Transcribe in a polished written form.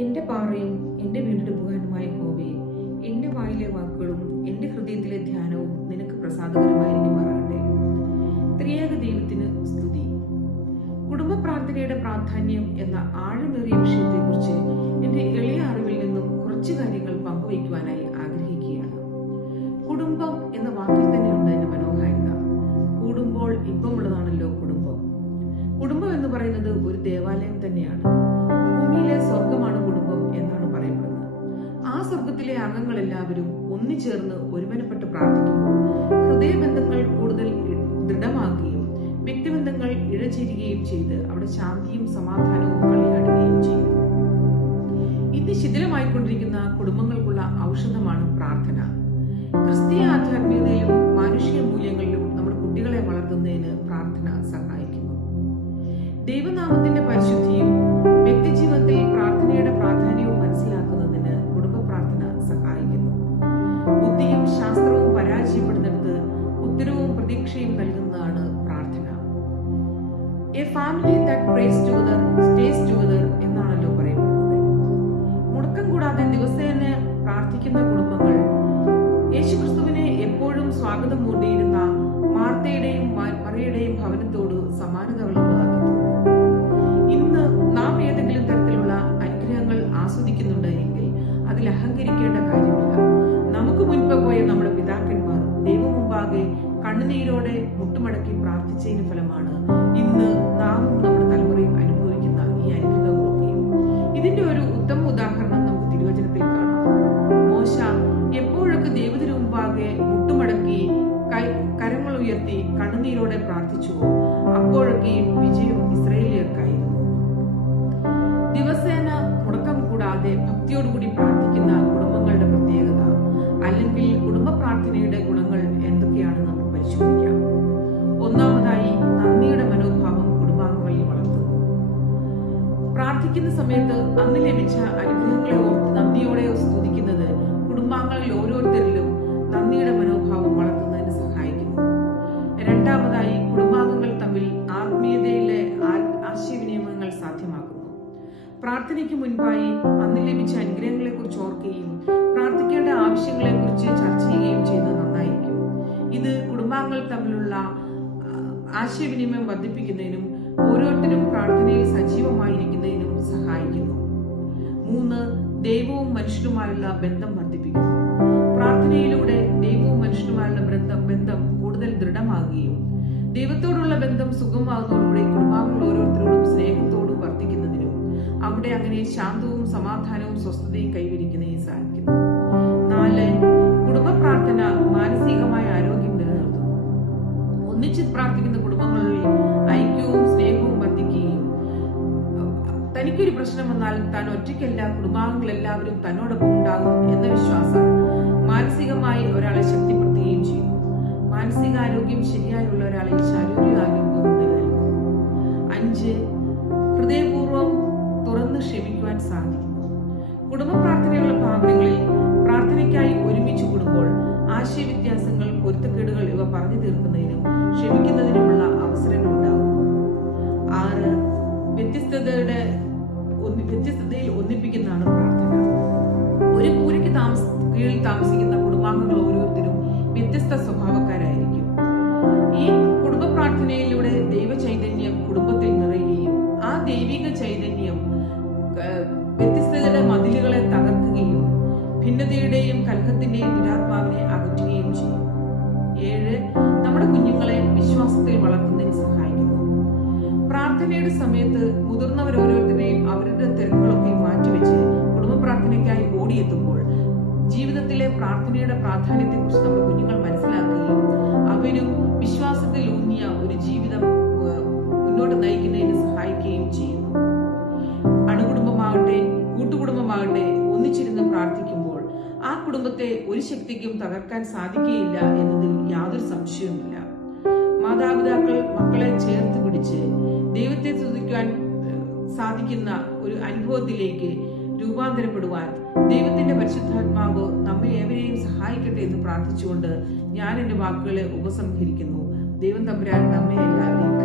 എന്റെ പാറയും എന്റെ വീണ്ടെടുപ്പുകാരനുമായ യഹോവേ, എന്റെ വായിലെ വാക്കുകളും എന്റെ ഹൃദയത്തിലെ ധ്യാനവും നിനക്ക് പ്രസാദകരമായിരിക്കുമാറാകട്ടെ. ത്രിയേക ദൈവത്തിന് സ്തുതി. കുടുംബ പ്രാർത്ഥനയുടെ പ്രാധാന്യം എന്ന ആഴമേറിയ വിഷയത്തെക്കുറിച്ച് എന്റെ എളിയ അറിവിൽ നിന്നും കുറച്ചു കാര്യങ്ങൾ പങ്കുവയ്ക്കുവാനായി ആഗ്രഹിക്കുകയാണ്. കുടുംബം എന്ന വാക്കിൽ തന്നെയുണ്ട് എന്റെ മനോഹാരിത. കൂടുമ്പോൾ ഇമ്പമുള്ളതാണല്ലോ കുടുംബം. കുടുംബം എന്ന് പറയുന്നത് ഒരു ദേവാലയം തന്നെയാണ്. ഭൂമിയിലെ സ്വർഗമാണ് കുടുംബം എന്നാണ് പറയപ്പെടുന്നത്. ആ സ്വർഗത്തിലെ അംഗങ്ങൾ എല്ലാവരും ഒന്നുചേർന്ന് ഒരുമനപ്പെട്ട് പ്രാർത്ഥിക്കുമ്പോൾ ഹൃദയബന്ധങ്ങൾ കൂടുതൽ ദൃഢമാകുകയും വ്യക്തിബന്ധങ്ങൾ ഇഴചേരുകയും ചെയ്ത് അവിടെ ശാന്തിയും സമാധാനവും കളിയാടുകയും ചെയ്യും. ഇന്ന് ശിഥിലമായിക്കൊണ്ടിരിക്കുന്ന കുടുംബങ്ങൾക്കുള്ള ഔഷധമാണ് പ്രാർത്ഥന. ക്രിസ്തീയ ആധ്യാത്മികതയിലും മാനുഷിക മൂല്യങ്ങളിലും നമ്മുടെ കുട്ടികളെ വളർത്തുന്നതിന് പ്രാർത്ഥന സഹായിക്കുന്നു. ദൈവനാമത്തിന്റെ പരിശുദ്ധിയും വ്യക്തിജീവിതത്തിൽ പ്രാർത്ഥനയുടെ പ്രാധാന്യവും മനസ്സിലാക്കുന്നതിന് കുടുംബ പ്രാർത്ഥന സഹായിക്കുന്നു. ബുദ്ധിയും ശാസ്ത്രവും പരാജയപ്പെടുന്നിടത്ത് ഉത്തരവും പ്രതീക്ഷയും നൽകുന്നതാണ് പ്രാർത്ഥന. A family that prays together stays together എന്നാണല്ലോ പറയപ്പെടുന്നത്. മുടക്കം കൂടാതെ ദിവസേന പ്രാർത്ഥിക്കുന്ന കുടുംബങ്ങൾ യേശുക്രിസ്തുവിനെ എപ്പോഴും സ്വാഗതം മൂടിയിരുന്ന മാർത്തയുടെയും മറിയയുടെയും ഭവനത്തോട് സമാനത ഉള്ളതാക്കി. ഇന്ന് നാം ഏതെങ്കിലും തരത്തിലുള്ള അനുഗ്രഹങ്ങൾ ആസ്വദിക്കുന്നുണ്ട് എങ്കിൽ അതിൽ അഹങ്കരിക്കേണ്ട കാര്യമില്ല. നമുക്ക് മുൻപ് പോയ നമ്മുടെ പിതാക്കന്മാർ ദൈവം മുമ്പാകെ കണ്ണുനീരോടെ മുട്ടുമടക്കി പ്രാർത്ഥിച്ചതിന് ഫലമാണ് ഇന്ന് നാമും നമ്മുടെ തലമുറയും അനുഭവിക്കുന്ന ഈ അനുഗ്രഹങ്ങളൊക്കെയും. ഇതിന്റെ ഒരു ഉത്തമ ഉദാഹരണം നമുക്ക് തിരുവചനത്തിൽ കാണാം. മോശ എപ്പോഴൊക്കെ ദൈവത്തിന് മുമ്പാകെ മുട്ടുമടക്കി കരങ്ങൾ ഉയർത്തി കണ്ണുനീരോടെ പ്രാർത്ഥിച്ചുവോ അപ്പോഴൊക്കെയും വിജയം ഇസ്രായേലിയർക്കായിരുന്നു. ദിവസേന മുടക്കം കൂടാതെ ഭക്തിയോടുകൂടി പ്രാർത്ഥിക്കുന്ന കുടുംബങ്ങളുടെ പ്രത്യേകത അല്ലെങ്കിൽ കുടുംബ പ്രാർത്ഥനയുടെ ഗുണങ്ങൾ എന്തൊക്കെയാണെന്ന് നമുക്ക് പരിശോധിക്കാം. ഒന്നാമതായി, നന്ദിയുടെ മനോഭാവം കുടുംബാംഗങ്ങളിൽ വളർത്തുന്നു. പ്രാർത്ഥിക്കുന്ന സമയത്ത് അന്ന് ലഭിച്ച അനുഗ്രഹങ്ങളെ ഓർത്ത് നന്ദിയോടെ സ്തുതിക്കുന്നത് കുടുംബാംഗങ്ങളിൽ ഓരോരുത്തരിലും നന്ദിയുടെ മനോഭാവം വളർത്തുന്നതിന് സഹായിക്കുന്നു. രണ്ടാമതായി, കുടുംബാംഗങ്ങൾ തമ്മിൽ ആത്മീയതയിലെ ആശയവിനിമയങ്ങൾ സാധ്യമാക്കുന്നു. പ്രാർത്ഥനയ്ക്ക് മുൻപായി അന്ന് ലഭിച്ച അനുഗ്രഹങ്ങളെ കുറിച്ച് ഓർക്കുകയും പ്രാർത്ഥിക്കേണ്ട ആവശ്യങ്ങളെ കുറിച്ച് ചർച്ച ചെയ്യുകയും ചെയ്യുന്നത് നന്നായിരിക്കും. ഇത് കുടുംബാംഗങ്ങൾ തമ്മിലുള്ള ആശയവിനിമയം വർദ്ധിപ്പിക്കുന്നതിനും ഓരോരുത്തരും പ്രാർത്ഥനയിൽ സജീവമായിരിക്കുന്നതിനും സഹായിക്കുന്നു. 3, ദൈവവും മനുഷ്യരുമായുള്ള ബന്ധം വർദ്ധിപ്പിക്കുന്നു. പ്രാർത്ഥനയിലൂടെ ദൈവവും മനുഷ്യരുമായുള്ള ബന്ധം കൂടുതൽ ദൃഢമാകുകയും ദൈവത്തോടുള്ള ബന്ധം സുഗമമാകുന്നതോടുകൂടി കുടുംബാംഗങ്ങൾ ഓരോരുത്തരോടും സ്നേഹത്തോടും വർദ്ധിക്കുന്നതിനും അവിടെ അങ്ങനെ ശാന്തവും സമാധാനവും സ്വസ്ഥതയും കൈവരിക്കുന്നതിന് സാധിക്കുന്നു. 4, കുടുംബ പ്രാർത്ഥന മാനസികമായ ആരോഗ്യം നിലനിർത്തുന്നു. ഒന്നിച്ച് പ്രാർത്ഥിക്കുന്ന കുടുംബങ്ങളിൽ ഐക്യവും സ്നേഹവും വർദ്ധിക്കുകയും തനിക്കൊരു പ്രശ്നം വന്നാൽ താൻ ഒറ്റയ്ക്കല്ല, കുടുംബാംഗങ്ങൾ എല്ലാവരും തന്നോടൊപ്പം ഉണ്ടാകും എന്ന വിശ്വാസം മാനസികമായി ഒരാളെ ശക്തിപ്പെടുത്തുകയും ചെയ്യുന്നു. മാനസികാരോഗ്യം ശരിയായുള്ള ഒരാളിൽ ശാരീരിക ആരോഗ്യവും നിലനിൽക്കുന്നു. 5, ഹൃദയപൂർവ്വം തുറന്ന് ക്ഷമിക്കുവാൻ സാധിക്കുന്നു. കുടുംബ പ്രാർത്ഥനയുള്ള ഭാവനകളിൽ പ്രാർത്ഥനയ്ക്കായി ഒരുമിച്ച് കൂടുമ്പോൾ ആശയവ്യത്യാസങ്ങൾ, പൊരുത്തക്കേടുകൾ ഇവ പറഞ്ഞു തീർക്കുന്നതിനും ക്ഷമിക്കുന്നതിനുമുള്ള അവസരങ്ങൾ ഉണ്ടാകുന്നു. 6, വ്യത്യസ്തതയിൽ ഒന്നിപ്പിക്കുന്നതാണ് പ്രാർത്ഥന. ഒരു കൂരയ്ക്ക് കീഴിൽ താമസിക്കുന്ന കുടുംബാംഗങ്ങൾ ഓരോരുത്തരും വ്യത്യസ്ത സ്വഭാവക്കാരായിരിക്കും. ഈ കുടുംബ പ്രാർത്ഥനയിലൂടെ ദൈവ ചൈതന്യം കുടുംബത്തിൽ നിറയുകയും ആ ദൈവിക ചൈതന്യം വ്യത്യസ്തതയുടെ മതിലുകളെ തകർക്കുകയും ഭിന്നതയുടെയും കലഹത്തിന്റെയും ദുരാത്മാവിനെ അകറ്റുകയും ചെയ്യും. 7, നമ്മുടെ കുഞ്ഞുങ്ങളെ വിശ്വാസത്തിൽ വളർത്തുന്നതിന് സഹായിക്കുന്നു. പ്രാർത്ഥനയുടെ സമയത്ത് മുതിർന്നവർ ഓരോരുത്തരെയും അവരുടെ തിരക്കുകളൊക്കെ മാറ്റിവെച്ച് കുടുംബ പ്രാർത്ഥനയ്ക്കായി ഓടിയെത്തുമ്പോൾ ജീവിതത്തിലെ പ്രാർത്ഥനയുടെ പ്രാധാന്യത്തെക്കുറിച്ച് നമ്മുടെ കുഞ്ഞുങ്ങൾ മനസ്സിലാക്കുകയും അവരും വിശ്വാസത്തിൽ ഊന്നിയ ഒരു ജീവിതം മുന്നോട്ട് നയിക്കുന്നതിന് സഹായിക്കുകയും ചെയ്യുന്നു. അണുകുടുംബമാകട്ടെ കൂട്ടുകുടുംബമാകട്ടെ ഒന്നിച്ചിരുന്ന് പ്രാർത്ഥിക്കുമ്പോൾ ആ കുടുംബത്തെ ഒരു ശക്തിക്കും തകർക്കാൻ സാധിക്കുകയില്ല എന്നതിൽ യാതൊരു സംശയവുമില്ല. മാതാപിതാക്കൾ മക്കളെ ചേർത്ത് പിടിച്ച് ദൈവത്തെ സ്തുതിക്കാൻ സാധിക്കുന്ന ഒരു അനുഭവത്തിലേക്ക് രൂപാന്തരപ്പെടുവാൻ ദൈവത്തിന്റെ പരിശുദ്ധാത്മാവ് നമ്മെ ഏവരെയും സഹായിക്കട്ടെ എന്ന് പ്രാർത്ഥിച്ചുകൊണ്ട് ഞാൻ എന്റെ വാക്കുകളെ ഉപസംഹരിക്കുന്നു. ദൈവം തമ്പുരാൻ നമ്മെ എല്ലാവരെയും